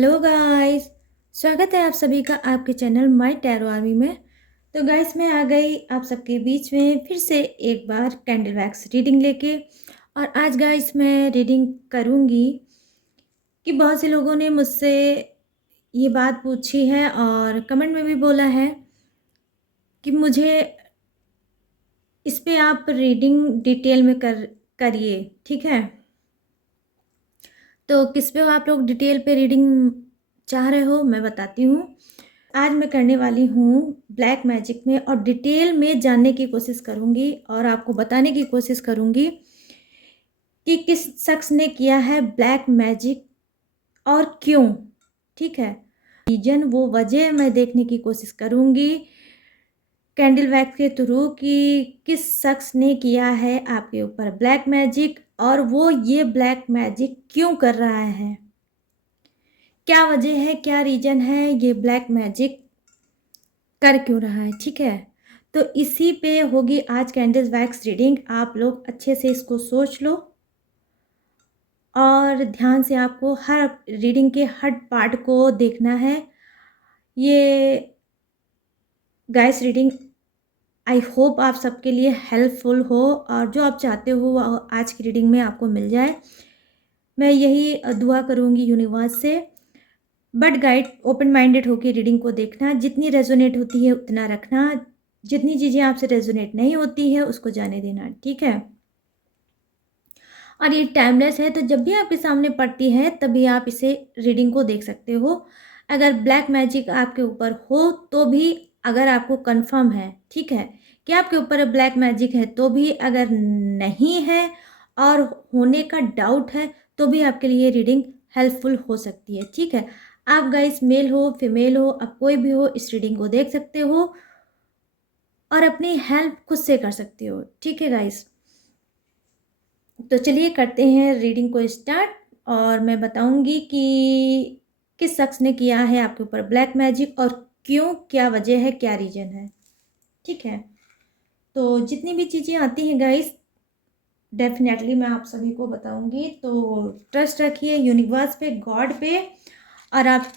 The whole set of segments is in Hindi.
Hello guys. स्वागत है आप सभी का आपके चैनल माय टैरो आर्मी में। तो गाइस मैं आ गई आप सबके बीच में फिर से एक बार कैंडल वैक्स रीडिंग लेके। और आज गाइस मैं रीडिंग करूँगी कि बहुत से लोगों ने मुझसे ये बात पूछी है और कमेंट में भी बोला है कि मुझे इस पे आप रीडिंग डिटेल में करिए। ठीक है, तो किस पे आप लोग डिटेल पे रीडिंग चाह रहे हो मैं बताती हूँ। आज मैं करने वाली हूँ ब्लैक मैजिक में और डिटेल में जानने की कोशिश करूँगी और आपको बताने की कोशिश करूँगी कि किस शख्स ने किया है ब्लैक मैजिक और क्यों। ठीक है, रीजन वो वजह मैं देखने की कोशिश करूँगी कैंडल वैक्स के थ्रू कि किस शख्स ने किया है आपके ऊपर ब्लैक मैजिक और वो ये ब्लैक मैजिक क्यों कर रहा है, क्या वजह है, क्या रीजन है ये ब्लैक मैजिक कर क्यों रहा है। ठीक है, तो इसी पे होगी आज कैंडल वैक्स रीडिंग। आप लोग अच्छे से इसको सोच लो और ध्यान से आपको हर रीडिंग के हर पार्ट को देखना है। ये गाइस रीडिंग आई होप आप सबके लिए हेल्पफुल हो और जो आप चाहते हो वो आज की रीडिंग में आपको मिल जाए। मैं यही दुआ करूँगी यूनिवर्स से। बट गाइड ओपन माइंडेड होकर रीडिंग को देखना, जितनी रेजोनेट होती है उतना रखना, जितनी चीज़ें आपसे रेजोनेट नहीं होती है उसको जाने देना। ठीक है, और ये टाइमलेस है तो जब भी आपके सामने पड़ती है तभी आप इसे रीडिंग को देख सकते हो। अगर ब्लैक मैजिक आपके ऊपर हो तो भी, अगर आपको कंफर्म है ठीक है कि आपके ऊपर ब्लैक मैजिक है तो भी, अगर नहीं है और होने का डाउट है तो भी आपके लिए रीडिंग हेल्पफुल हो सकती है। ठीक है, आप गाइस मेल हो फीमेल हो, अब कोई भी हो इस रीडिंग को देख सकते हो और अपनी हेल्प खुद से कर सकते हो। ठीक है गाइस, तो चलिए करते हैं रीडिंग को स्टार्ट और मैं बताऊंगी कि किस शख्स ने किया है आपके ऊपर ब्लैक मैजिक और क्यों, क्या वजह है, क्या रीजन है। ठीक है, तो जितनी भी चीज़ें आती हैं गाइस डेफिनेटली मैं आप सभी को बताऊंगी, तो ट्रस्ट रखिए यूनिवर्स पे, गॉड पे। और आप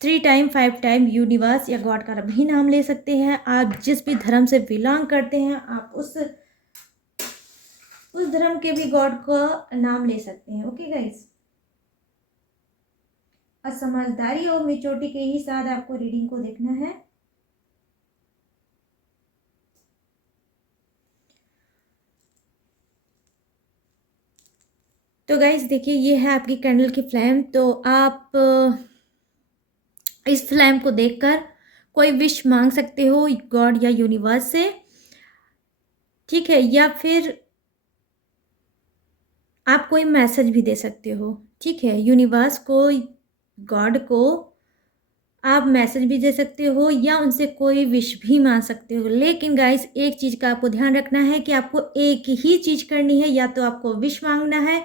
3 टाइम 5 टाइम यूनिवर्स या गॉड का भी नाम ले सकते हैं। आप जिस भी धर्म से बिलोंग करते हैं आप उस धर्म के भी गॉड का नाम ले सकते हैं। ओके गाइस, और समझदारी और मेच्योरिटी के ही साथ आपको रीडिंग को देखना है। तो गाइस देखिए ये है आपकी कैंडल की फ्लेम। तो आप इस फ्लेम को देखकर कोई विश मांग सकते हो गॉड या यूनिवर्स से। ठीक है, या फिर आप कोई मैसेज भी दे सकते हो। ठीक है, यूनिवर्स को, गॉड को आप मैसेज भी दे सकते हो या उनसे कोई विश भी मांग सकते हो। लेकिन गाइस एक चीज़ का आपको ध्यान रखना है कि आपको एक ही चीज़ करनी है, या तो आपको विश मांगना है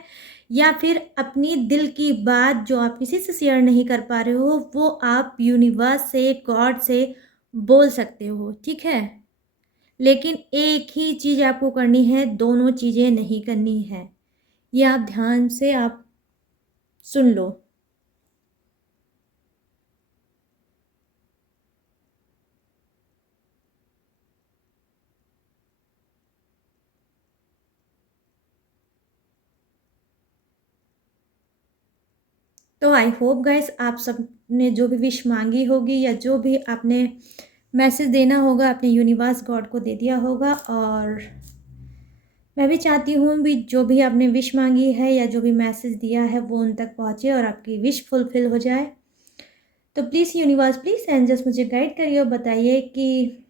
या फिर अपनी दिल की बात जो आप किसी से शेयर नहीं कर पा रहे हो वो आप यूनिवर्स से, गॉड से बोल सकते हो। ठीक है, लेकिन एक ही चीज़ आपको करनी है, दोनों चीज़ें नहीं करनी है। ये आप ध्यान से आप सुन लो। तो आई होप गाइस आप सब ने जो भी विश मांगी होगी या जो भी आपने मैसेज देना होगा अपने यूनिवर्स गॉड को दे दिया होगा। और मैं भी चाहती हूँ भी जो भी आपने विश मांगी है या जो भी मैसेज दिया है वो उन तक पहुँचे और आपकी विश फुलफिल हो जाए। तो प्लीज़ यूनिवर्स, प्लीज़ एंजल्स मुझे गाइड करिए और बताइए कि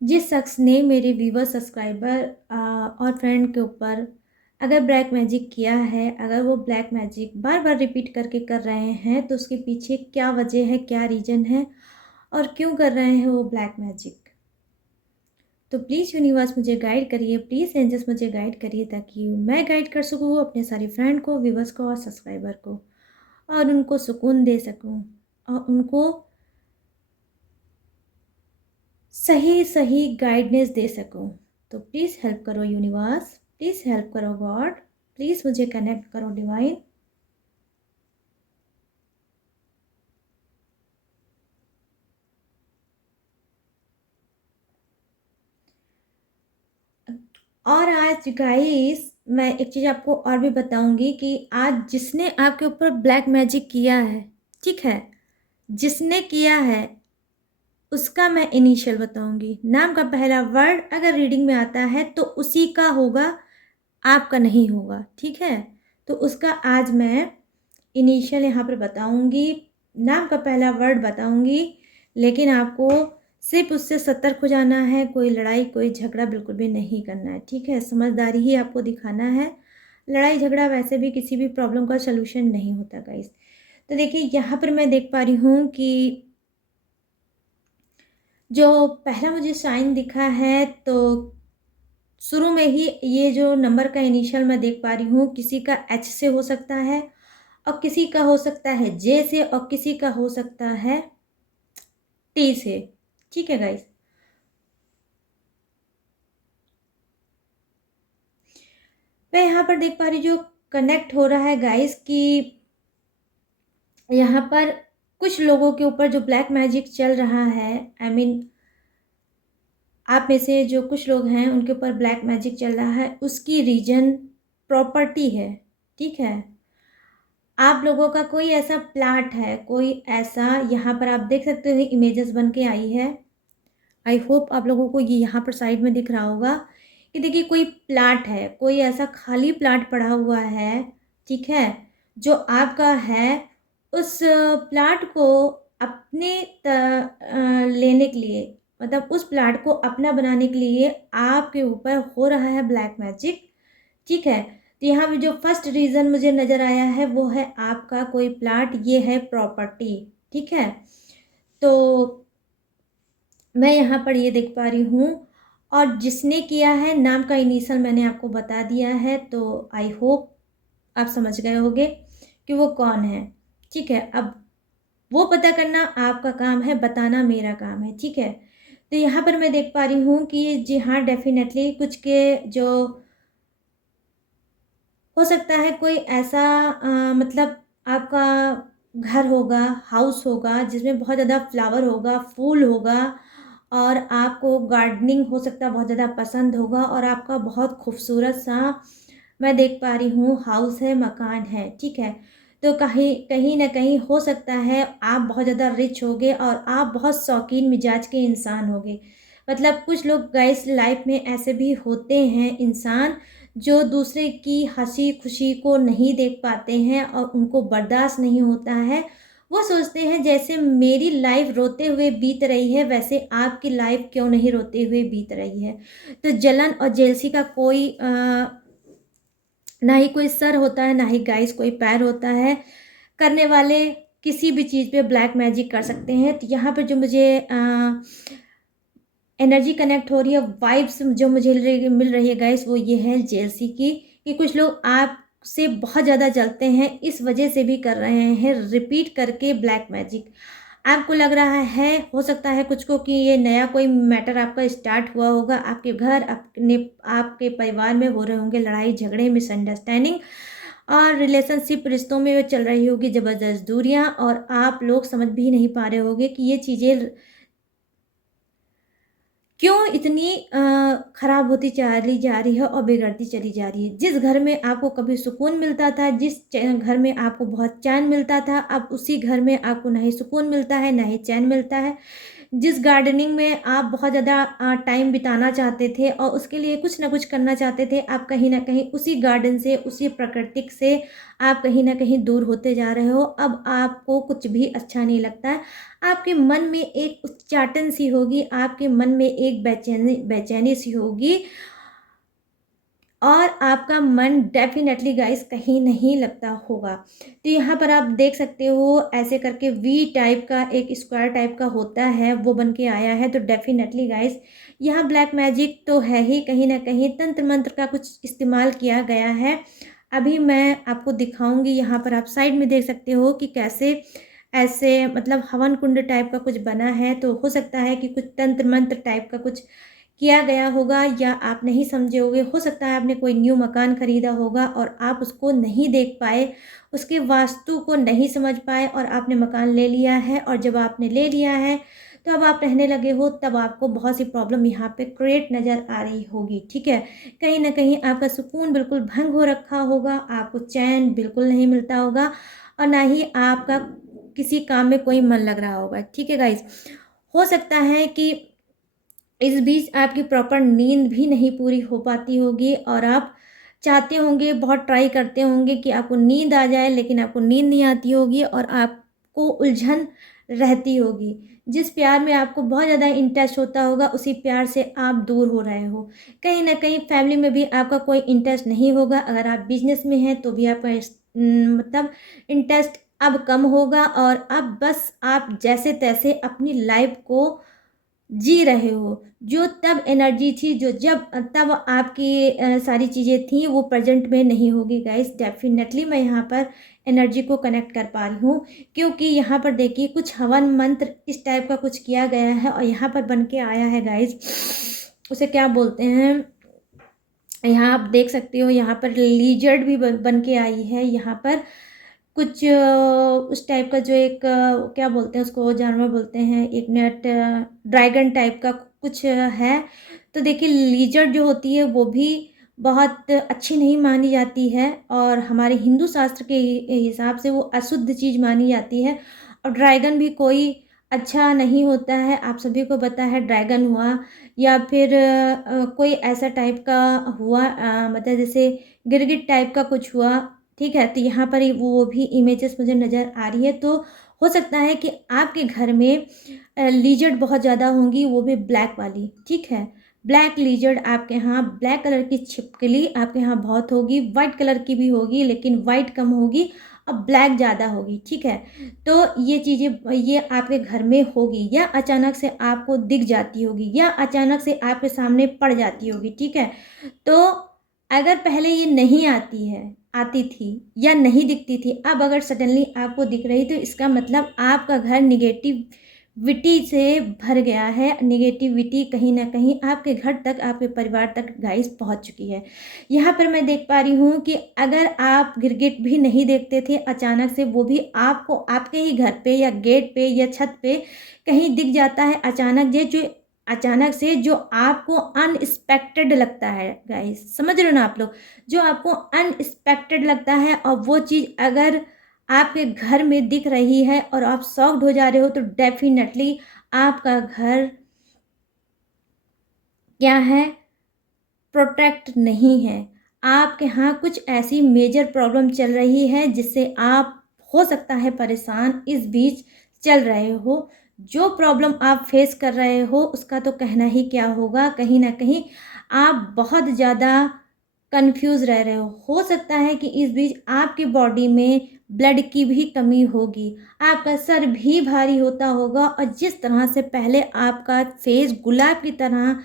जिस शख्स ने मेरे व्यूवर, सब्सक्राइबर और फ्रेंड के ऊपर अगर ब्लैक मैजिक किया है, अगर वो ब्लैक मैजिक बार बार रिपीट करके कर रहे हैं तो उसके पीछे क्या वजह है, क्या रीज़न है और क्यों कर रहे हैं वो ब्लैक मैजिक। तो प्लीज़ यूनिवर्स मुझे गाइड करिए, प्लीज़ एंजल्स मुझे गाइड करिए ताकि मैं गाइड कर सकूँ अपने सारे फ्रेंड को, व्यूवर्स को और सब्सक्राइबर को, और उनको सुकून दे सकूँ और उनको सही सही गाइडेंस दे सकूँ। तो प्लीज़ हेल्प करो यूनिवर्स, प्लीज़ हेल्प करो गॉड। प्लीज़ मुझे कनेक्ट करो डिवाइन। और आज गाइस मैं एक चीज़ आपको और भी बताऊंगी कि आज जिसने आपके ऊपर ब्लैक मैजिक किया है, ठीक है, जिसने किया है उसका मैं इनिशियल बताऊंगी। नाम का पहला वर्ड अगर रीडिंग में आता है तो उसी का होगा, आपका नहीं होगा, ठीक है। तो उसका आज मैं इनिशियल यहाँ पर बताऊंगी, नाम का पहला वर्ड बताऊंगी, लेकिन आपको सिर्फ उससे सतर्क हो जाना है। कोई लड़ाई कोई झगड़ा बिल्कुल भी नहीं करना है, ठीक है। समझदारी ही आपको दिखाना है। लड़ाई झगड़ा वैसे भी किसी भी प्रॉब्लम का सलूशन नहीं होता गाइस। तो देखिए यहाँ पर मैं देख पा रही हूँ कि जो पहला मुझे साइन दिखा है, तो शुरू में ही ये जो नंबर का इनिशियल मैं देख पा रही हूँ, किसी का एच से हो सकता है और किसी का हो सकता है जे से और किसी का हो सकता है टी से, ठीक है गाइस। मैं यहाँ पर देख पा रही जो कनेक्ट हो रहा है गाइस कि यहाँ पर कुछ लोगों के ऊपर जो ब्लैक मैजिक चल रहा है, आई मीन आप में से जो कुछ लोग हैं उनके ऊपर ब्लैक मैजिक चल रहा है, उसकी रीजन प्रॉपर्टी है, ठीक है। आप लोगों का कोई ऐसा प्लाट है, कोई ऐसा, यहाँ पर आप देख सकते हो इमेजेस बन के आई है। आई होप आप लोगों को ये यहाँ पर साइड में दिख रहा होगा कि देखिए कोई प्लाट है, कोई ऐसा खाली प्लाट पड़ा हुआ है, ठीक है, जो आपका है। उस प्लाट को अपने लेने के लिए, मतलब उस प्लाट को अपना बनाने के लिए आपके ऊपर हो रहा है ब्लैक मैजिक, ठीक है। तो यहाँ पे जो फर्स्ट रीज़न मुझे नज़र आया है वो है आपका कोई प्लाट, ये है प्रॉपर्टी, ठीक है। तो मैं यहाँ पर ये देख पा रही हूँ, और जिसने किया है नाम का इनिशियल मैंने आपको बता दिया है, तो आई होप आप समझ गए होंगे कि वो कौन है, ठीक है। अब वो पता करना आपका काम है, बताना मेरा काम है, ठीक है। तो यहाँ पर मैं देख पा रही हूँ कि जी हाँ, डेफिनेटली कुछ के जो हो सकता है कोई ऐसा मतलब आपका घर होगा, हाउस होगा जिसमें बहुत ज़्यादा फ्लावर होगा, फूल होगा, और आपको गार्डनिंग हो सकता है बहुत ज़्यादा पसंद होगा, और आपका बहुत खूबसूरत सा मैं देख पा रही हूँ हाउस है, मकान है, ठीक है। तो कहीं कहीं ना कहीं हो सकता है आप बहुत ज़्यादा रिच होगे और आप बहुत शौकीन मिजाज के इंसान होगे। मतलब कुछ लोग गाइस लाइफ में ऐसे भी होते हैं इंसान जो दूसरे की हंसी खुशी को नहीं देख पाते हैं और उनको बर्दाश्त नहीं होता है। वो सोचते हैं जैसे मेरी लाइफ रोते हुए बीत रही है, वैसे आपकी लाइफ क्यों नहीं रोते हुए बीत रही है। तो जलन और जेलसी का कोई ना ही कोई सर होता है, ना ही गाइस कोई पैर होता है। करने वाले किसी भी चीज़ पे ब्लैक मैजिक कर सकते हैं। तो यहाँ पर जो मुझे एनर्जी कनेक्ट हो रही है, वाइब्स जो मुझे मिल रही है गाइस, वो ये है जेलसी की, कि कुछ लोग आपसे बहुत ज़्यादा जलते हैं, इस वजह से भी कर रहे हैं रिपीट करके ब्लैक मैजिक। आपको लग रहा है, हो सकता है कुछ को, कि ये नया कोई मैटर आपका स्टार्ट हुआ होगा, आपके घर अपने आपके परिवार में हो रहे होंगे लड़ाई झगड़े, मिसअंडरस्टैंडिंग, और रिलेशनशिप रिश्तों में वो चल रही होगी ज़बरदस्त दूरियां, और आप लोग समझ भी नहीं पा रहे होंगे कि ये चीज़ें क्यों इतनी खराब होती चली जा रही है और बिगड़ती चली जा रही है। जिस घर में आपको कभी सुकून मिलता था, जिस घर में आपको बहुत चैन मिलता था, अब उसी घर में आपको ना ही सुकून मिलता है, ना ही चैन मिलता है। जिस गार्डनिंग में आप बहुत ज़्यादा टाइम बिताना चाहते थे और उसके लिए कुछ ना कुछ करना चाहते थे, आप कहीं न कहीं उसी गार्डन से, उसी प्राकृतिक से आप कहीं न कहीं दूर होते जा रहे हो। अब आपको कुछ भी अच्छा नहीं लगता है। आपके मन में एक उच्चाटन सी होगी, आपके मन में एक बेचैनी बेचैनी सी होगी, और आपका मन डेफ़िनेटली गाइस कहीं नहीं लगता होगा। तो यहाँ पर आप देख सकते हो ऐसे करके वी टाइप का एक स्क्वायर टाइप का होता है, वो बन के आया है। तो डेफ़िनेटली गाइस यहाँ ब्लैक मैजिक तो है ही, कहीं न कहीं तंत्र मंत्र का कुछ इस्तेमाल किया गया है। अभी मैं आपको दिखाऊँगी, यहाँ पर आप साइड में देख सकते हो कि कैसे ऐसे मतलब हवन कुंड टाइप का कुछ बना है। तो हो सकता है कि कुछ तंत्र मंत्र टाइप का कुछ किया गया होगा या आप नहीं समझे होंगे। हो सकता है आपने कोई न्यू मकान खरीदा होगा और आप उसको नहीं देख पाए, उसके वास्तु को नहीं समझ पाए और आपने मकान ले लिया है, और जब आपने ले लिया है तो अब आप रहने लगे हो, तब आपको बहुत सी प्रॉब्लम यहाँ पे क्रिएट नज़र आ रही होगी, ठीक है। कहीं न कहीं आपका सुकून बिल्कुल भंग हो रखा होगा, आपको चैन बिल्कुल नहीं मिलता होगा और ना ही आपका किसी काम में कोई मन लग रहा होगा, ठीक है गाइज़। हो सकता है कि इस बीच आपकी प्रॉपर नींद भी नहीं पूरी हो पाती होगी और आप चाहते होंगे, बहुत ट्राई करते होंगे कि आपको नींद आ जाए, लेकिन आपको नींद नहीं आती होगी और आपको उलझन रहती होगी। जिस प्यार में आपको बहुत ज़्यादा इंटरेस्ट होता होगा, उसी प्यार से आप दूर हो रहे हो। कहीं न कहीं फैमिली में भी आपका कोई इंटरेस्ट नहीं होगा। अगर आप बिज़नेस में हैं, तो भी आपका मतलब इंटरेस्ट अब कम होगा और अब बस आप जैसे-तैसे अपनी लाइफ़ को जी रहे हो। जो तब एनर्जी थी, जो जब तब आपकी सारी चीज़ें थी, वो प्रेज़ेंट में नहीं होगी गाइस। डेफ़िनेटली मैं यहाँ पर एनर्जी को कनेक्ट कर पा रही हूँ, क्योंकि यहाँ पर देखिए कुछ हवन मंत्र इस टाइप का कुछ किया गया है और यहाँ पर बन के आया है गाइस। उसे क्या बोलते हैं, यहाँ आप देख सकते हो, यहाँ पर लीजर्ड भी बन के आई है। यहाँ पर कुछ उस टाइप का जो एक क्या बोलते हैं उसको, जानवर बोलते हैं, एक मिनट, ड्रैगन टाइप का कुछ है। तो देखिए लीजर्ड जो होती है वो भी बहुत अच्छी नहीं मानी जाती है और हमारे हिंदू शास्त्र के हिसाब से वो अशुद्ध चीज़ मानी जाती है और ड्रैगन भी कोई अच्छा नहीं होता है। आप सभी को पता है, ड्रैगन हुआ या फिर कोई ऐसा टाइप का हुआ, मतलब जैसे गिरगिट टाइप का कुछ हुआ, ठीक है। तो यहाँ पर वो भी इमेजेस मुझे नज़र आ रही है। तो हो सकता है कि आपके घर में लीजर्ड बहुत ज़्यादा होंगी, वो भी ब्लैक वाली, ठीक है। ब्लैक लीजर्ड आपके यहाँ, ब्लैक कलर की छिपकली आपके यहाँ बहुत होगी, वाइट कलर की भी होगी लेकिन वाइट कम होगी और ब्लैक ज़्यादा होगी, ठीक है। तो ये चीज़ें ये आपके घर में होगी या अचानक से आपको दिख जाती होगी या अचानक से आपके सामने पड़ जाती होगी, ठीक है। तो अगर पहले ये नहीं आती थी या नहीं दिखती थी, अब अगर सडनली आपको दिख रही, तो इसका मतलब आपका घर नेगेटिविटी से भर गया है। नेगेटिविटी कहीं न कहीं आपके घर तक, आपके परिवार तक गाइस पहुँच चुकी है। यहाँ पर मैं देख पा रही हूँ कि अगर आप गिरगिट भी नहीं देखते थे, अचानक से वो भी आपको आपके ही घर पे या गेट पे या छत पे कहीं दिख जाता है अचानक से, जो आपको अनएक्सपेक्टेड लगता है गाइस, समझ रहे हो ना आप लोग? जो आपको अनएक्सपेक्टेड लगता है और वो चीज़ अगर आपके घर में दिख रही है और आप शॉक्ड हो जा रहे हो, तो डेफ़िनेटली आपका घर क्या है, प्रोटेक्ट नहीं है। आपके यहाँ कुछ ऐसी मेजर प्रॉब्लम चल रही है जिससे आप हो सकता है परेशान इस बीच चल रहे हो। जो प्रॉब्लम आप फेस कर रहे हो उसका तो कहना ही क्या होगा, कहीं न कहीं आप बहुत ज़्यादा कन्फ्यूज़ रह रहे हो। हो सकता है कि इस बीच आपकी बॉडी में ब्लड की भी कमी होगी, आपका सर भी भारी होता होगा और जिस तरह से पहले आपका फेस गुलाब की तरह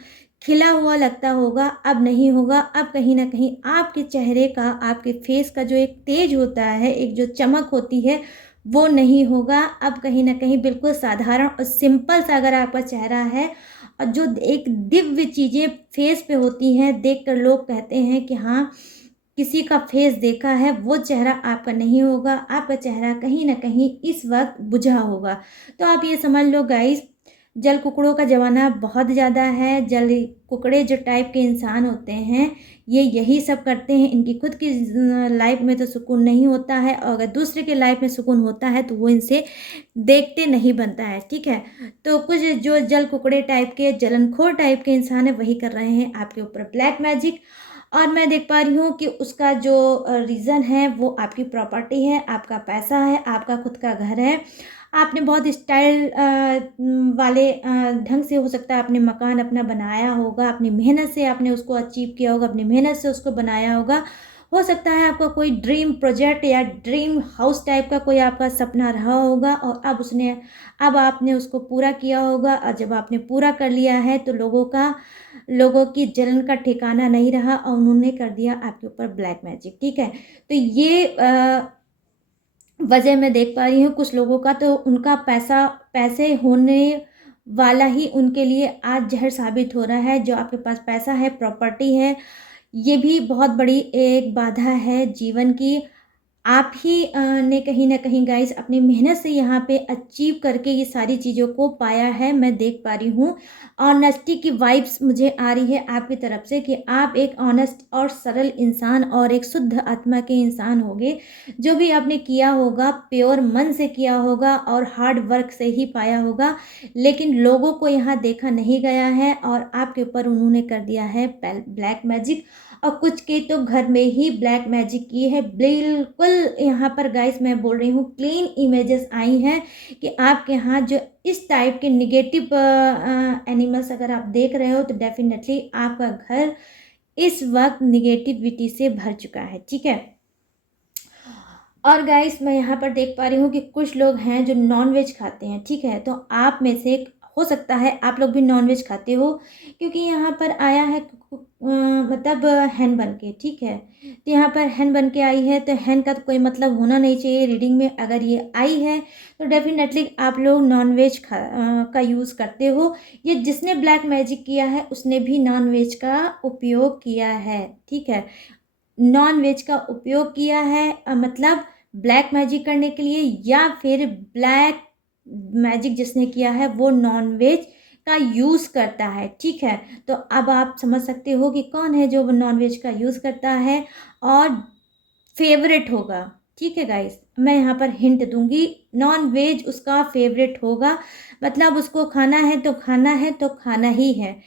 खिला हुआ लगता होगा, अब नहीं होगा। अब कहीं न कहीं आपके चेहरे का, आपके फेस का जो एक तेज होता है, एक जो चमक होती है, वो नहीं होगा। अब कहीं न कहीं बिल्कुल साधारण और सिंपल सा अगर आपका चेहरा है और जो एक दिव्य चीज़ें फेस पे होती हैं, देखकर लोग कहते हैं कि हाँ, किसी का फेस देखा है, वो चेहरा आपका नहीं होगा। आपका चेहरा कहीं न कहीं इस वक़्त बुझा होगा। तो आप ये समझ लो गाइज़, जल कुकड़ों का ज़माना बहुत ज़्यादा है। जल कुकड़े जो टाइप के इंसान होते हैं, ये यही सब करते हैं। इनकी खुद की लाइफ़ में तो सुकून नहीं होता है और अगर दूसरे के लाइफ़ में सुकून होता है, तो वो इनसे देखते नहीं बनता है, ठीक है। तो कुछ जो जल कुकड़े टाइप के, जलनखोर टाइप के इंसान हैं, वही कर रहे हैं आपके ऊपर ब्लैक मैजिक। और मैं देख पा रही हूँ कि उसका जो रीज़न है, वो आपकी प्रॉपर्टी है, आपका पैसा है, आपका खुद का घर है। आपने बहुत स्टाइल वाले ढंग से हो सकता है आपने मकान अपना बनाया होगा, अपनी मेहनत से आपने उसको अचीव किया होगा, अपनी मेहनत से उसको बनाया होगा। हो सकता है आपका कोई ड्रीम प्रोजेक्ट या ड्रीम हाउस टाइप का कोई आपका सपना रहा होगा और अब आपने उसको पूरा किया होगा और जब आपने पूरा कर लिया है, तो लोगों की जलन का ठिकाना नहीं रहा और उन्होंने कर दिया आपके ऊपर ब्लैक मैजिक, ठीक है। तो ये वजह मैं देख पा रही हूँ कुछ लोगों का, तो उनका पैसे होने वाला ही उनके लिए आज जहर साबित हो रहा है। जो आपके पास पैसा है, प्रॉपर्टी है, ये भी बहुत बड़ी एक बाधा है जीवन की। आप ही ने कहीं न कहीं गाइस अपनी मेहनत से यहाँ पे अचीव करके ये सारी चीज़ों को पाया है, मैं देख पा रही हूँ। ऑनेस्टी की वाइब्स मुझे आ रही है आपकी तरफ से कि आप एक ऑनेस्ट और सरल इंसान और एक शुद्ध आत्मा के इंसान होंगे। जो भी आपने किया होगा प्योर मन से किया होगा और हार्ड वर्क से ही पाया होगा। लेकिन लोगों को यहाँ देखा नहीं गया है और आपके ऊपर उन्होंने कर दिया है ब्लैक मैजिक। और कुछ के तो घर में ही ब्लैक मैजिक की है। बिल्कुल यहाँ पर गाइस मैं बोल रही हूँ क्लीन इमेजेस आई हैं कि आपके यहाँ जो इस टाइप के निगेटिव एनिमल्स अगर आप देख रहे हो तो डेफिनेटली आपका घर इस वक्त निगेटिविटी से भर चुका है, ठीक है। और गाइस मैं यहाँ पर देख पा रही हूँ कि कुछ लोग हैं जो नॉन वेज खाते हैं, ठीक है। तो आप में से हो सकता है आप लोग भी नॉन वेज खाते हो, क्योंकि यहाँ पर आया है मतलब हैन बन के, ठीक है। तो यहाँ पर हैन बन के आई है, तो हैन का तो कोई मतलब होना नहीं चाहिए रीडिंग में। अगर ये आई है तो डेफिनेटली आप लोग नॉन वेज का यूज़ करते हो। ये जिसने ब्लैक मैजिक किया है उसने भी नॉन वेज का उपयोग किया है, ठीक है। नॉन वेज का उपयोग किया है मतलब ब्लैक मैजिक करने के लिए, या फिर ब्लैक मैजिक जिसने किया है वो नॉन वेज का यूज़ करता है, ठीक है। तो अब आप समझ सकते हो कि कौन है जो नॉन वेज का यूज़ करता है और फेवरेट होगा, ठीक है गाइस। मैं यहाँ पर हिंट दूंगी, नॉन वेज उसका फेवरेट होगा, मतलब उसको खाना है तो खाना है तो खाना ही है।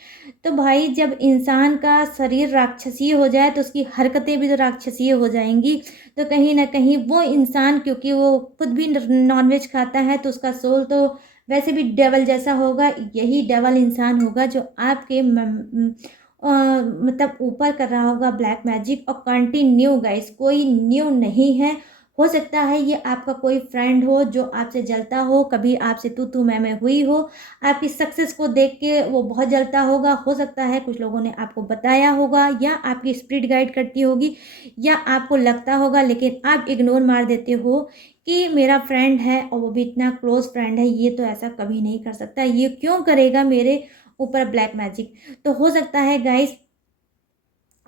तो भाई जब इंसान का शरीर राक्षसीय हो जाए तो उसकी हरकतें भी तो राक्षसीय हो जाएंगी। तो कहीं ना कहीं वो इंसान, क्योंकि वो खुद भी नॉनवेज खाता है, तो उसका सोल तो वैसे भी डेवल जैसा होगा। यही डेवल इंसान होगा जो आपके मतलब ऊपर कर रहा होगा ब्लैक मैजिक। और कंटिन्यू गाइस, कोई न्यू नहीं है। हो सकता है ये आपका कोई फ्रेंड हो जो आपसे जलता हो, कभी आपसे तू मैं हुई हो, आपकी सक्सेस को देख के वो बहुत जलता होगा। हो सकता है कुछ लोगों ने आपको बताया होगा, या आपकी स्पिरिट गाइड करती होगी, या आपको लगता होगा, लेकिन आप इग्नोर मार देते हो कि मेरा फ्रेंड है और वो भी इतना क्लोज फ्रेंड है, ये तो ऐसा कभी नहीं कर सकता, ये क्यों करेगा मेरे ऊपर ब्लैक मैजिक। तो हो सकता है गाइस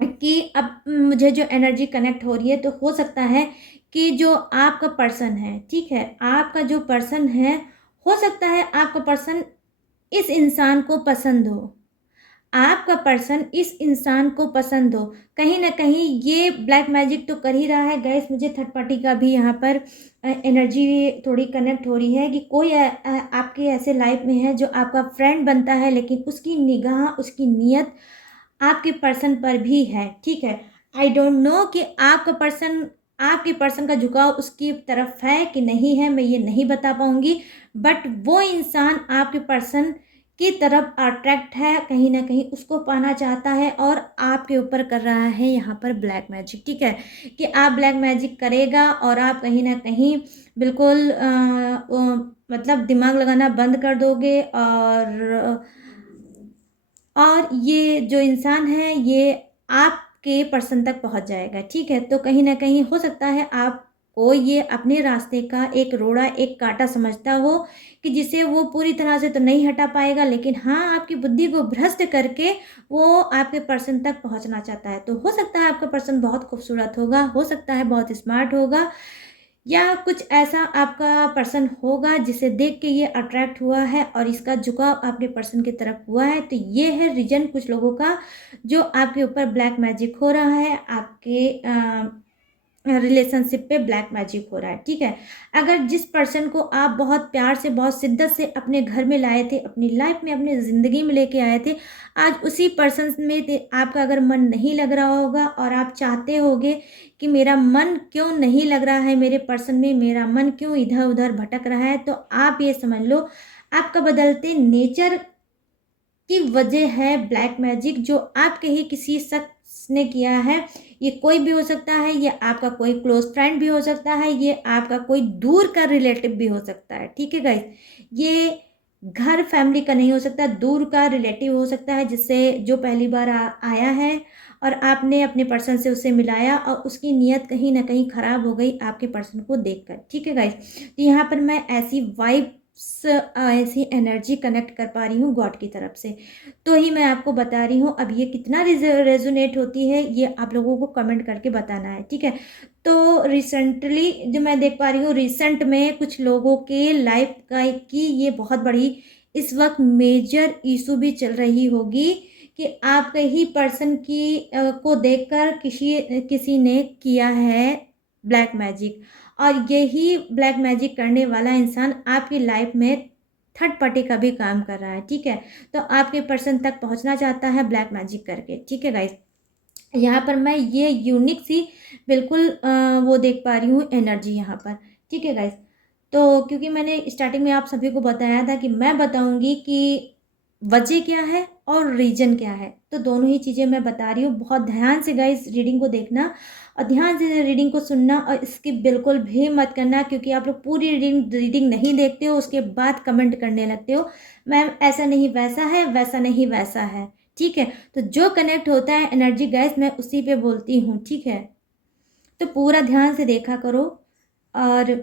कि अब मुझे जो एनर्जी कनेक्ट हो रही है, तो हो सकता है कि जो आपका पर्सन है, ठीक है, आपका जो पर्सन है, हो सकता है आपका पर्सन इस इंसान को पसंद हो, आपका पर्सन इस इंसान को पसंद हो। कहीं ना कहीं ये ब्लैक मैजिक तो कर ही रहा है गाइस। मुझे थर्ड पार्टी का भी यहाँ पर एनर्जी थोड़ी कनेक्ट हो रही है कि कोई आपके ऐसे लाइफ में है जो आपका फ्रेंड बनता है, लेकिन उसकी निगाह, उसकी नीयत आपके पर्सन पर भी है, ठीक है। आई डोंट नो कि आपके पर्सन का झुकाव उसकी तरफ है कि नहीं है, मैं ये नहीं बता पाऊंगी। बट वो इंसान आपके पर्सन की तरफ अट्रैक्ट है, कहीं ना कहीं उसको पाना चाहता है और आपके ऊपर कर रहा है यहाँ पर ब्लैक मैजिक, ठीक है। कि आप ब्लैक मैजिक करेगा और आप कहीं ना कहीं बिल्कुल मतलब दिमाग लगाना बंद कर दोगे, और ये जो इंसान है ये आपके पर्सन तक पहुंच जाएगा, ठीक है। तो कहीं ना कहीं हो सकता है आपको ये अपने रास्ते का एक रोड़ा, एक कांटा समझता हो, कि जिसे वो पूरी तरह से तो नहीं हटा पाएगा, लेकिन हाँ आपकी बुद्धि को भ्रष्ट करके वो आपके पर्सन तक पहुंचना चाहता है। तो हो सकता है आपका पर्सन बहुत खूबसूरत होगा, हो सकता है बहुत स्मार्ट होगा, या कुछ ऐसा आपका पर्सन होगा जिसे देख के ये अट्रैक्ट हुआ है और इसका झुकाव आपके पर्सन की तरफ हुआ है। तो ये है रीजन कुछ लोगों का जो आपके ऊपर ब्लैक मैजिक हो रहा है, आपके रिलेशनशिप पे ब्लैक मैजिक हो रहा है, ठीक है। अगर जिस पर्सन को आप बहुत प्यार से, बहुत शिद्दत से अपने घर में लाए थे, अपनी लाइफ में, अपनी ज़िंदगी में लेके आए थे, आज उसी पर्सन में आपका अगर मन नहीं लग रहा होगा और आप चाहते होगे कि मेरा मन क्यों नहीं लग रहा है मेरे पर्सन में, मेरा मन क्यों इधर उधर भटक रहा है, तो आप ये समझ लो आपका बदलते नेचर की वजह है ब्लैक मैजिक, जो आपके ही किसी शख्स ने किया है। ये कोई भी हो सकता है, ये आपका कोई क्लोज फ्रेंड भी हो सकता है, ये आपका कोई दूर का रिलेटिव भी हो सकता है, ठीक है गाइस। ये घर फैमिली का नहीं हो सकता, दूर का रिलेटिव हो सकता है, जिससे जो पहली बार आया है और आपने अपने पर्सन से उसे मिलाया और उसकी नीयत कहीं ना कहीं खराब हो गई आपके पर्सन को देखकर, ठीक है गाइस। तो यहाँ पर मैं ऐसी वाइब ऐसी एनर्जी कनेक्ट कर पा रही हूँ गॉड की तरफ से। तो ही मैं आपको बता रही हूँ। अब ये कितना रेजोनेट होती है ये आप लोगों को कमेंट करके बताना है, ठीक है। तो रिसेंटली जो मैं देख पा रही हूँ, रिसेंट में कुछ लोगों के लाइफ का की ये बहुत बड़ी इस वक्त मेजर इशू भी चल रही होगी कि आपके ही पर्सन की को देखकर किसी ने किया है ब्लैक मैजिक, और यही ब्लैक मैजिक करने वाला इंसान आपकी लाइफ में थर्ड पार्टी का भी काम कर रहा है, ठीक है। तो आपके पर्सन तक पहुंचना चाहता है ब्लैक मैजिक करके, ठीक है गाइस। यहाँ पर मैं ये यूनिक सी बिल्कुल वो देख पा रही हूँ एनर्जी यहाँ पर, ठीक है गाइस। तो क्योंकि मैंने स्टार्टिंग में आप सभी को बताया था कि मैं बताऊंगी कि वजह क्या है और रीजन क्या है, तो दोनों ही चीज़ें मैं बता रही हूँ। बहुत ध्यान से गाइस रीडिंग को देखना और ध्यान से रीडिंग को सुनना, और इसकी बिल्कुल भी मत करना, क्योंकि आप लोग पूरी रीडिंग नहीं देखते हो उसके बाद कमेंट करने लगते हो मैम ऐसा नहीं वैसा है, वैसा नहीं वैसा है, ठीक है। तो जो कनेक्ट होता है एनर्जी गाइस मैं उसी पे बोलती हूँ, ठीक है। तो पूरा ध्यान से देखा करो। और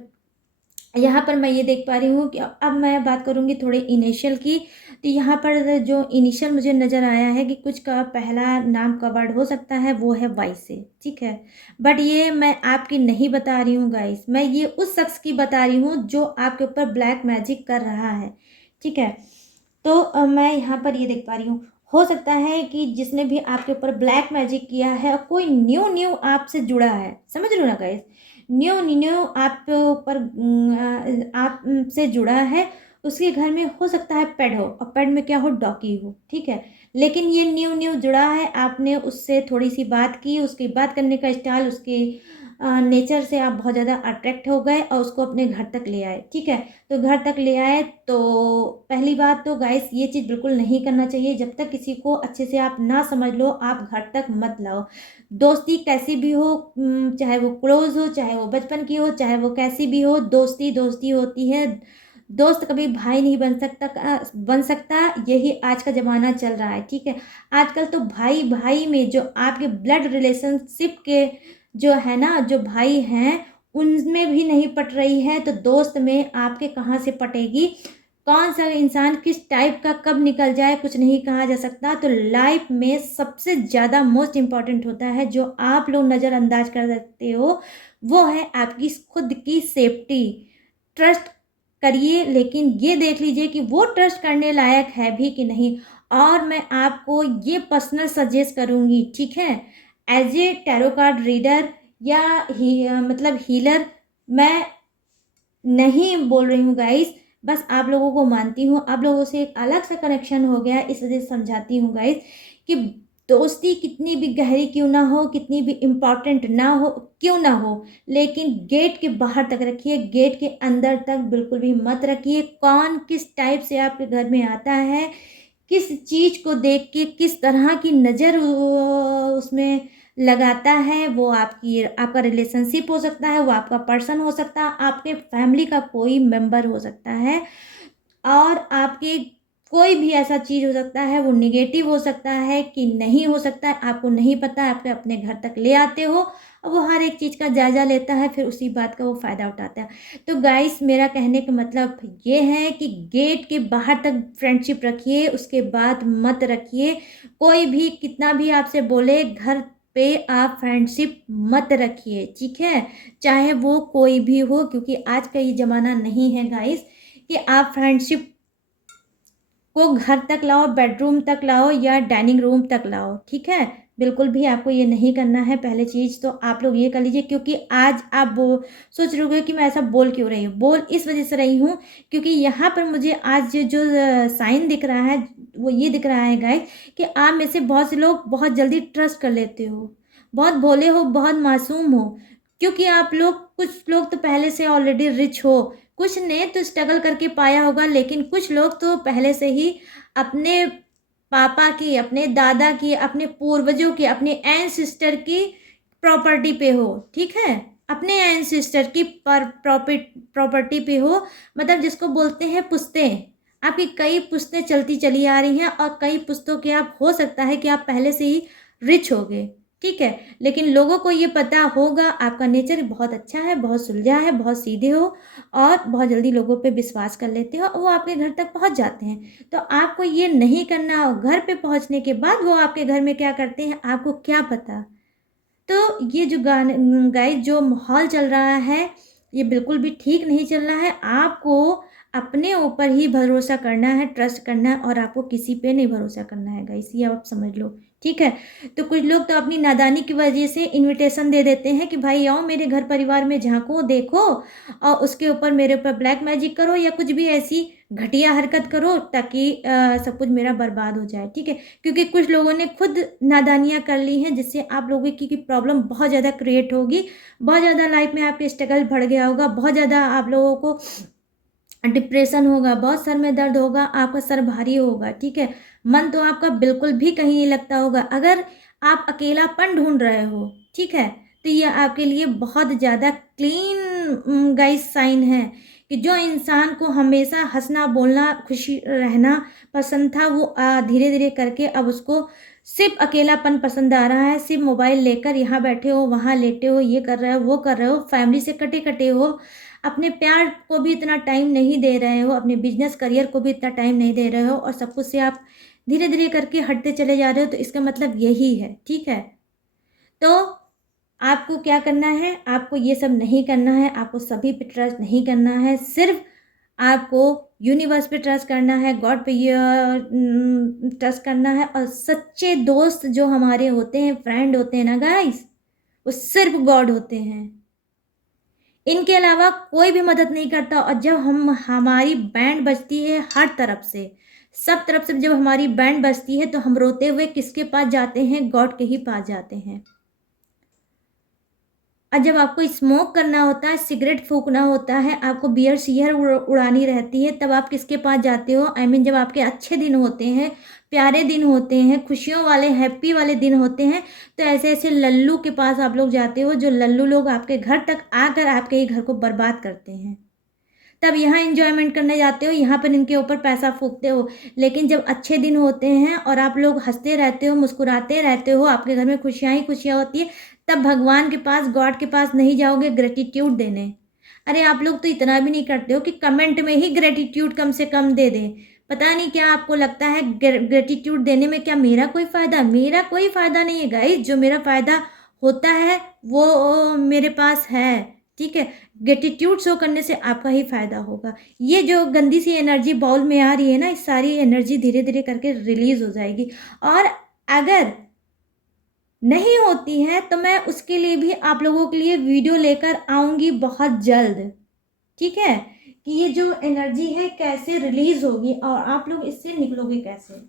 यहाँ पर मैं ये देख पा रही हूँ कि अब मैं बात करूँगी थोड़े इनिशियल की। तो यहाँ पर जो इनिशियल मुझे नज़र आया है कि कुछ का पहला नाम का वर्ड हो सकता है वो है वाई से, ठीक है। बट ये मैं आपकी नहीं बता रही हूँ गाइस, मैं ये उस शख्स की बता रही हूँ जो आपके ऊपर ब्लैक मैजिक कर रहा है, ठीक है। तो मैं यहाँ पर ये देख पा रही हूँ, हो सकता है कि जिसने भी आपके ऊपर ब्लैक मैजिक किया है कोई न्यू न्यू आपसे जुड़ा है, समझ लो ना गाइस। न्यू न्यू आप ऊपर आप से जुड़ा है। उसके घर में हो सकता है पेट हो, और पेट में क्या हो, डॉगी हो, ठीक है। लेकिन ये न्यू न्यू जुड़ा है, आपने उससे थोड़ी सी बात की, उसकी बात करने का स्टाइल, उसके नेचर से आप बहुत ज़्यादा अट्रैक्ट हो गए और उसको अपने घर तक ले आए, ठीक है। तो घर तक ले आए तो पहली बात तो गाइस ये चीज़ बिल्कुल नहीं करना चाहिए। जब तक किसी को अच्छे से आप ना समझ लो आप घर तक मत लाओ। दोस्ती कैसी भी हो, चाहे वो क्लोज हो, चाहे वो बचपन की हो, चाहे वो कैसी भी हो, दोस्ती दोस्ती होती है। दोस्त कभी भाई नहीं बन सकता। यही आज का ज़माना चल रहा है, ठीक है। आजकल तो भाई भाई में जो आपके ब्लड रिलेशनशिप के जो है ना, जो भाई हैं उनमें भी नहीं पट रही है, तो दोस्त में आपके कहाँ से पटेगी। कौन सा इंसान किस टाइप का कब निकल जाए कुछ नहीं कहा जा सकता। तो लाइफ में सबसे ज़्यादा मोस्ट इम्पॉर्टेंट होता है जो आप लोग नज़रअंदाज कर सकते हो, वो है आपकी खुद की सेफ्टी। ट्रस्ट करिए, लेकिन ये देख लीजिए कि वो ट्रस्ट करने लायक है भी कि नहीं। और मैं आपको ये पर्सनल सजेस्ट करूँगी, ठीक है। As a tarot card reader या मतलब हीलर मैं नहीं बोल रही हूँ गाइस, बस आप लोगों को मानती हूँ। आप लोगों से एक अलग सा कनेक्शन हो गया, इस वजह से समझाती हूँ गाइस कि दोस्ती कितनी भी गहरी क्यों ना हो, कितनी भी इम्पॉर्टेंट ना हो क्यों ना हो, लेकिन गेट के बाहर तक रखिए, गेट के अंदर तक बिल्कुल भी मत रखिए। कौन किस टाइप से आपके घर में आता है, किस चीज़ को देख के किस तरह की नज़र उसमें लगाता है, वो आपका रिलेशनशिप हो सकता है, वो आपका पर्सन हो सकता है, आपके फैमिली का कोई मेंबर हो सकता है, और आपके कोई भी ऐसा चीज़ हो सकता है, वो निगेटिव हो सकता है कि नहीं हो सकता है, आपको नहीं पता है। आपके अपने घर तक ले आते हो और वो हर एक चीज़ का जायज़ा लेता है, फिर उसी बात का वो फ़ायदा उठाता है। तो गाइस मेरा कहने का मतलब ये है कि गेट के बाहर तक फ्रेंडशिप रखिए, उसके बाद मत रखिए। कोई भी कितना भी आपसे बोले, घर पे आप फ्रेंडशिप मत रखिए, ठीक है। चाहे वो कोई भी हो, क्योंकि आज का ये ज़माना नहीं है गाइस कि आप फ्रेंडशिप को घर तक लाओ, बेडरूम तक लाओ या डाइनिंग रूम तक लाओ, ठीक है। बिल्कुल भी आपको ये नहीं करना है। पहले चीज़ तो आप लोग ये कर लीजिए, क्योंकि आज आप वो सोच रहे होगे कि मैं ऐसा बोल क्यों रही हूँ। बोल इस वजह से रही हूँ क्योंकि यहाँ पर मुझे आज जो साइन दिख रहा है वो ये दिख रहा है गाइस कि आप में से बहुत से लोग बहुत जल्दी ट्रस्ट कर लेते हो, बहुत भोले हो, बहुत मासूम हो। क्योंकि आप लोग, कुछ लोग तो पहले से ऑलरेडी रिच हो, कुछ ने तो स्ट्रगल करके पाया होगा, लेकिन कुछ लोग तो पहले से ही अपने पापा की, अपने दादा की, अपने पूर्वजों की, अपने एंसेस्टर की प्रॉपर्टी पे हो, ठीक है। अपने एंसेस्टर की प्रॉपर्टी पे हो, मतलब जिसको बोलते हैं पुश्तें। आपकी कई पुश्तें चलती चली आ रही हैं और कई पुश्तों के आप हो सकता है कि आप पहले से ही रिच हो गए, ठीक है। लेकिन लोगों को ये पता होगा आपका नेचर बहुत अच्छा है, बहुत सुलझा है, बहुत सीधे हो और बहुत जल्दी लोगों पे विश्वास कर लेते हो, वो आपके घर तक पहुँच जाते हैं। तो आपको ये नहीं करना हो, घर पे पहुँचने के बाद वो आपके घर में क्या करते हैं, आपको क्या पता? तो ये जो गाइस जो माहौल चल रहा है, ये बिल्कुल भी ठीक नहीं चल रहा है। आपको अपने ऊपर ही भरोसा करना है, ट्रस्ट करना है और आपको किसी पे नहीं भरोसा करना है गाइस, ये आप समझ लो, ठीक है? तो कुछ लोग तो अपनी नादानी की वजह से इन्विटेशन दे देते हैं कि भाई आओ मेरे घर परिवार में झाँको, देखो और उसके ऊपर मेरे ऊपर ब्लैक मैजिक करो या कुछ भी ऐसी घटिया हरकत करो ताकि सब कुछ मेरा बर्बाद हो जाए, ठीक है? क्योंकि कुछ लोगों ने खुद नादानियाँ कर ली हैं जिससे आप लोगों की प्रॉब्लम बहुत ज़्यादा क्रिएट होगी, बहुत ज़्यादा लाइफ में आपके स्ट्रगल बढ़ गया होगा, बहुत ज़्यादा आप लोगों को डिप्रेशन होगा, बहुत सर में दर्द होगा, आपका सर भारी होगा, ठीक है? मन तो आपका बिल्कुल भी कहीं नहीं लगता होगा। अगर आप अकेलापन ढूँढ रहे हो, ठीक है? तो ये आपके लिए बहुत ज़्यादा क्लीन गाइस साइन है कि जो इंसान को हमेशा हँसना, बोलना, खुशी रहना पसंद था, वो धीरे-धीरे करके अब उसको सिर्फ़ अकेलापन पसंद आ रहा है। सिर्फ़ मोबाइल लेकर यहाँ बैठे हो, वहाँ लेटे हो, ये कर रहे हो, वो कर रहे हो, फैमिली से कटे-कटे हो, अपने प्यार को भी इतना टाइम नहीं दे रहे हो, अपने बिज़नेस करियर को भी इतना टाइम नहीं दे रहे हो और सब कुछ से आप धीरे-धीरे करके हटते चले जा रहे हो, तो इसका मतलब यही है, ठीक है? तो आपको क्या करना है, आपको ये सब नहीं करना है, आपको सभी पे ट्रस्ट नहीं करना है, सिर्फ़ आपको यूनिवर्स पे ट्रस्ट करना है, गॉड पे ट्रस्ट करना है और सच्चे दोस्त जो हमारे होते हैं, फ्रेंड होते हैं ना गाइस, वो सिर्फ़ गॉड होते हैं। इनके अलावा कोई भी मदद नहीं करता और जब हमारी बैंड बजती है हर तरफ से, सब तरफ से जब हमारी बैंड बजती है तो हम रोते हुए किसके पास जाते हैं? गॉड के ही पास जाते हैं। और जब आपको स्मोक करना होता है, सिगरेट फूँकना होता है, आपको बियर-शियर उड़ानी रहती है, तब आप किसके पास जाते हो? आई मीन जब आपके अच्छे दिन होते हैं, प्यारे दिन होते हैं, खुशियों वाले, हैप्पी वाले दिन होते हैं, तो ऐसे-ऐसे लल्लू के पास आप लोग जाते हो, जो लल्लू लोग आपके घर तक आकर आपके ही घर को बर्बाद करते हैं। तब यहाँ एन्जॉयमेंट करने जाते हो, यहाँ पर इनके ऊपर पैसा फूँकते हो। लेकिन जब अच्छे दिन होते हैं और आप लोग हँसते रहते हो, मुस्कुराते रहते हो, आपके घर में खुशियाँ ही खुशियाँ होती हैं, तब भगवान के पास, गॉड के पास नहीं जाओगे ग्रैटिट्यूड देने। अरे आप लोग तो इतना भी नहीं करते हो कि कमेंट में ही ग्रैटिट्यूड कम से कम दे दें। पता नहीं क्या आपको लगता है ग्रैटिट्यूड देने में क्या मेरा कोई फ़ायदा? मेरा कोई फ़ायदा नहीं है गाइज़, जो मेरा फ़ायदा होता है वो मेरे पास है, ठीक है? ग्रैटिट्यूड शो करने से आपका ही फ़ायदा होगा। ये जो गंदी सी एनर्जी बाउल में आ रही है ना, ये सारी एनर्जी धीरे-धीरे करके रिलीज़ हो जाएगी और अगर नहीं होती है, तो मैं उसके लिए भी आप लोगों के लिए वीडियो लेकर आऊँगी बहुत जल्द, ठीक है? कि ये जो एनर्जी है कैसे रिलीज़ होगी और आप लोग इससे निकलोगे कैसे,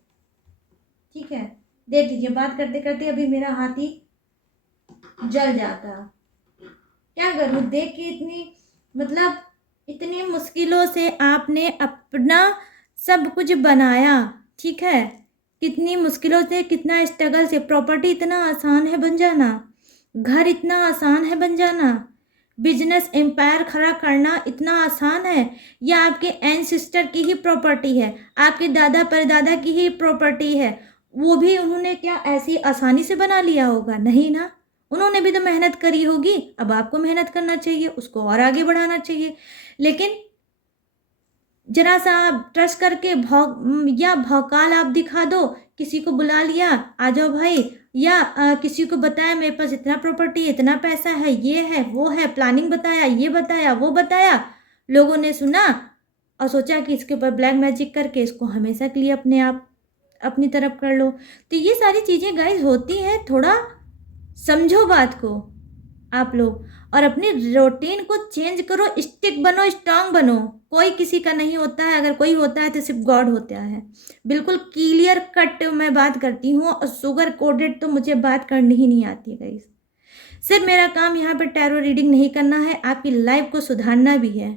ठीक है? देख लीजिए बात करते-करते अभी मेरा हाथ ही जल जाता। क्या करूँ देख के इतनी मतलब इतनी मुश्किलों से आपने अपना सब कुछ बनाया, ठीक है? कितनी मुश्किलों से, कितना स्ट्रगल से प्रॉपर्टी इतना आसान है बन जाना, घर इतना आसान है बन जाना, बिज़नेस एम्पायर खड़ा करना इतना आसान है या आपके एंसेस्टर की ही प्रॉपर्टी है, आपके दादा परदादा की ही प्रॉपर्टी है, वो भी उन्होंने क्या ऐसी आसानी से बना लिया होगा? नहीं ना। उन्होंने भी तो मेहनत करी होगी, अब आपको मेहनत करना चाहिए, उसको और आगे बढ़ाना चाहिए। लेकिन ज़रा-सा आप ट्रस्ट करके या भौकाल आप दिखा दो, किसी को बुला लिया, आ जाओ भाई या किसी को बताया मेरे पास इतना प्रॉपर्टी है, इतना पैसा है, ये है, वो है, प्लानिंग बताया, ये बताया, वो बताया। लोगों ने सुना और सोचा कि इसके ऊपर ब्लैक मैजिक करके इसको हमेशा के लिए अपने आप अपनी तरफ कर लो। तो ये सारी चीज़ें गाइज़ होती हैं, थोड़ा समझो बात को आप लोग और अपने रूटीन को चेंज करो, स्टिक बनो, स्ट्रांग बनो। कोई किसी का नहीं होता है, अगर कोई होता है तो सिर्फ गॉड होता है। बिल्कुल क्लियर कट मैं बात करती हूँ और शुगर कोडेड तो मुझे बात करनी ही नहीं आती गाइस। सिर्फ मेरा काम यहाँ पे टैरो रीडिंग नहीं करना है, आपकी लाइफ को सुधारना भी है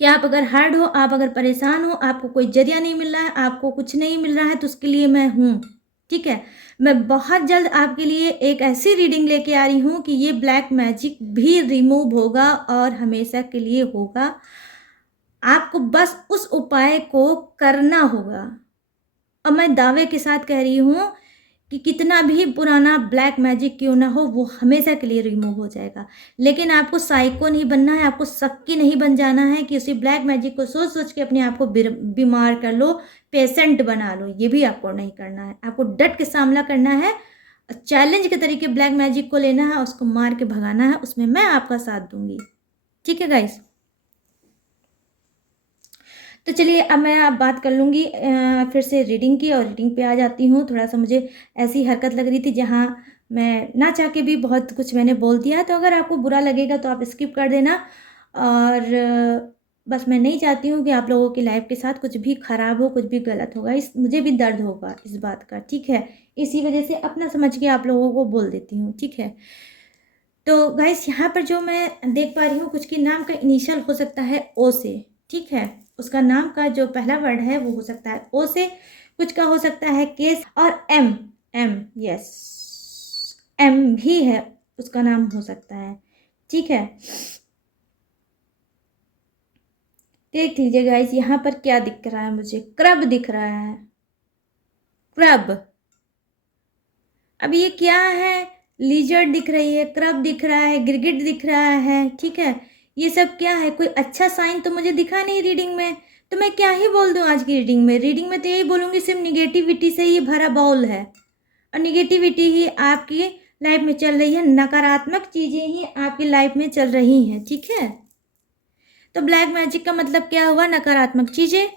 कि आप अगर हार्ड हो, आप अगर परेशान हो, आपको कोई ज़रिया नहीं मिल रहा है, आपको कुछ नहीं मिल रहा है, तो उसके लिए मैं हूँ, ठीक है? मैं बहुत जल्द आपके लिए एक ऐसी रीडिंग लेके आ रही हूँ कि ये ब्लैक मैजिक भी रिमूव होगा और हमेशा के लिए होगा। आपको बस उस उपाय को करना होगा और मैं दावे के साथ कह रही हूँ कि कितना भी पुराना ब्लैक मैजिक क्यों ना हो, वो हमेशा के लिए रिमूव हो जाएगा। लेकिन आपको साइको नहीं बनना है, आपको शक्की नहीं बन जाना है कि उसी ब्लैक मैजिक को सोच सोच के अपने आप को बीमार कर लो, पेशेंट बना लो। ये भी आपको नहीं करना है। आपको डट के सामना करना है, चैलेंज के तरीके ब्लैक मैजिक को लेना है, उसको मार के भगाना है। उसमें मैं आपका साथ दूंगी। ठीक है गाइस, तो चलिए अब मैं आप बात कर लूँगी फिर से रीडिंग की, और रीडिंग पे आ जाती हूँ। थोड़ा सा मुझे ऐसी हरकत लग रही थी जहाँ मैं ना चाह के भी बहुत कुछ मैंने बोल दिया, तो अगर आपको बुरा लगेगा तो आप स्किप कर देना। और बस मैं नहीं चाहती हूँ कि आप लोगों की लाइफ के साथ कुछ भी ख़राब हो, कुछ भी गलत होगा, इस मुझे भी दर्द होगा इस बात का, ठीक है। इसी वजह से अपना समझ के आप लोगों को बोल देती हूँ, ठीक है। तो गाइस यहाँ पर जो मैं देख पा रही हूँ, कुछ के नाम का इनिशियल हो सकता है ओ से, ठीक है। उसका नाम का जो पहला वर्ड है वो हो सकता है ओ से, कुछ का हो सकता है के और एम। एम, यस, एम भी है, उसका नाम हो सकता है, ठीक है। देख लीजिए गाइस यहाँ पर क्या दिख रहा है, मुझे क्रब दिख रहा है, क्रब। अब ये क्या है, लिजर्ड दिख रही है, क्रब दिख रहा है, गिरगिट दिख रहा है, ठीक है। ये सब क्या है, कोई अच्छा साइन तो मुझे दिखा नहीं रीडिंग में, तो मैं क्या ही बोल दूं आज की रीडिंग में। रीडिंग में तो यही बोलूँगी, सिर्फ निगेटिविटी से ही भरा बाउल है, और निगेटिविटी ही आपकी लाइफ में चल रही है, नकारात्मक चीज़ें ही आपकी लाइफ में चल रही हैं, ठीक है। तो ब्लैक मैजिक का मतलब क्या हुआ, नकारात्मक चीज़ें।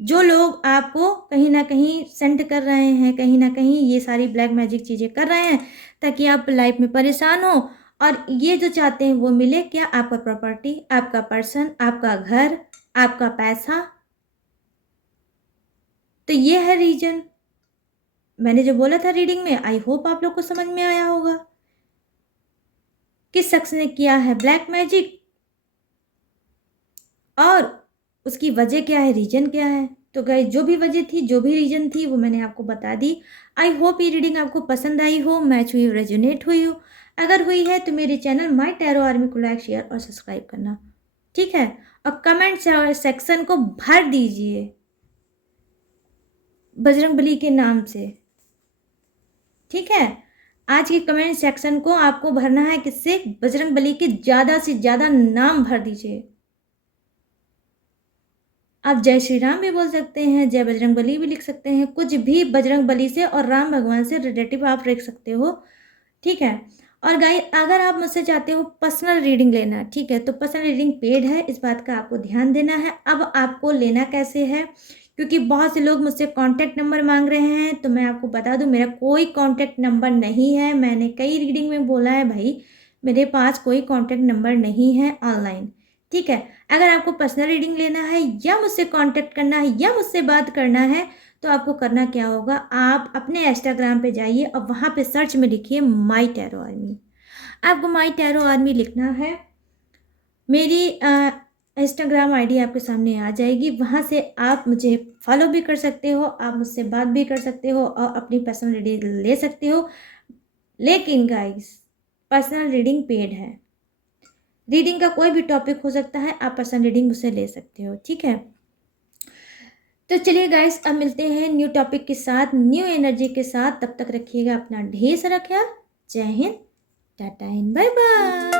जो लोग आपको कहीं ना कहीं सेंड कर रहे हैं, कहीं ना कहीं ये सारी ब्लैक मैजिक चीज़ें कर रहे हैं ताकि आप लाइफ में परेशान हो, और ये जो चाहते हैं वो मिले, क्या, आपका प्रॉपर्टी, आपका पर्सन, आपका घर, आपका पैसा। तो ये है रीजन। मैंने जो बोला था रीडिंग में, आई होप आप लोग को समझ में आया होगा। किस शख्स ने किया है ब्लैक मैजिक और उसकी वजह क्या है, रीजन क्या है। तो गाइस जो भी वजह थी, जो भी रीजन थी, वो मैंने आपको बता दी। आई होप ये रीडिंग आपको पसंद आई हो, मैच हुई हो, रेजोनेट हुई हो। अगर हुई है तो मेरे चैनल माय टैरो आर्मी को लाइक, शेयर और सब्सक्राइब करना, ठीक है। और कमेंट सेक्शन को भर दीजिए बजरंगबली के नाम से, ठीक है। आज के कमेंट सेक्शन को आपको भरना है किससे, बजरंगबली के ज़्यादा से ज़्यादा नाम भर दीजिए। आप जय श्री राम भी बोल सकते हैं, जय बजरंगबली भी लिख सकते हैं, कुछ भी बजरंगबली से और राम भगवान से रिलेटिव आप रख सकते हो, ठीक है। और गाइस अगर आप मुझसे चाहते हो पर्सनल रीडिंग लेना, ठीक है, तो पर्सनल रीडिंग पेड है, इस बात का आपको ध्यान देना है। अब आपको लेना कैसे है, क्योंकि बहुत से लोग मुझसे कॉन्टैक्ट नंबर मांग रहे हैं, तो मैं आपको बता दूं मेरा कोई कॉन्टैक्ट नंबर नहीं है। मैंने कई रीडिंग में बोला है भाई, मेरे पास कोई कॉन्टैक्ट नंबर नहीं है ऑनलाइन, ठीक है। अगर आपको पर्सनल रीडिंग लेना है या मुझसे कांटेक्ट करना है या मुझसे बात करना है, तो आपको करना क्या होगा, आप अपने इंस्टाग्राम पे जाइए और वहाँ पे सर्च में लिखिए माय टैरो आर्मी। आपको माय टैरो आर्मी लिखना है, मेरी इंस्टाग्राम आईडी आपके सामने आ जाएगी। वहाँ से आप मुझे फॉलो भी कर सकते हो, आप मुझसे बात भी कर सकते हो और अपनी पर्सनल रीडिंग ले सकते हो। लेकिन गाइस पर्सनल रीडिंग पेड है, रीडिंग का कोई भी टॉपिक हो सकता है, आप पर्सनल रीडिंग मुझसे ले सकते हो, ठीक है। तो चलिए गाइस अब मिलते हैं न्यू टॉपिक के साथ, न्यू एनर्जी के साथ। तब तक रखिएगा अपना ढेर सारा ख्याल। जय हिंद, टाटा एंड बाय बाय।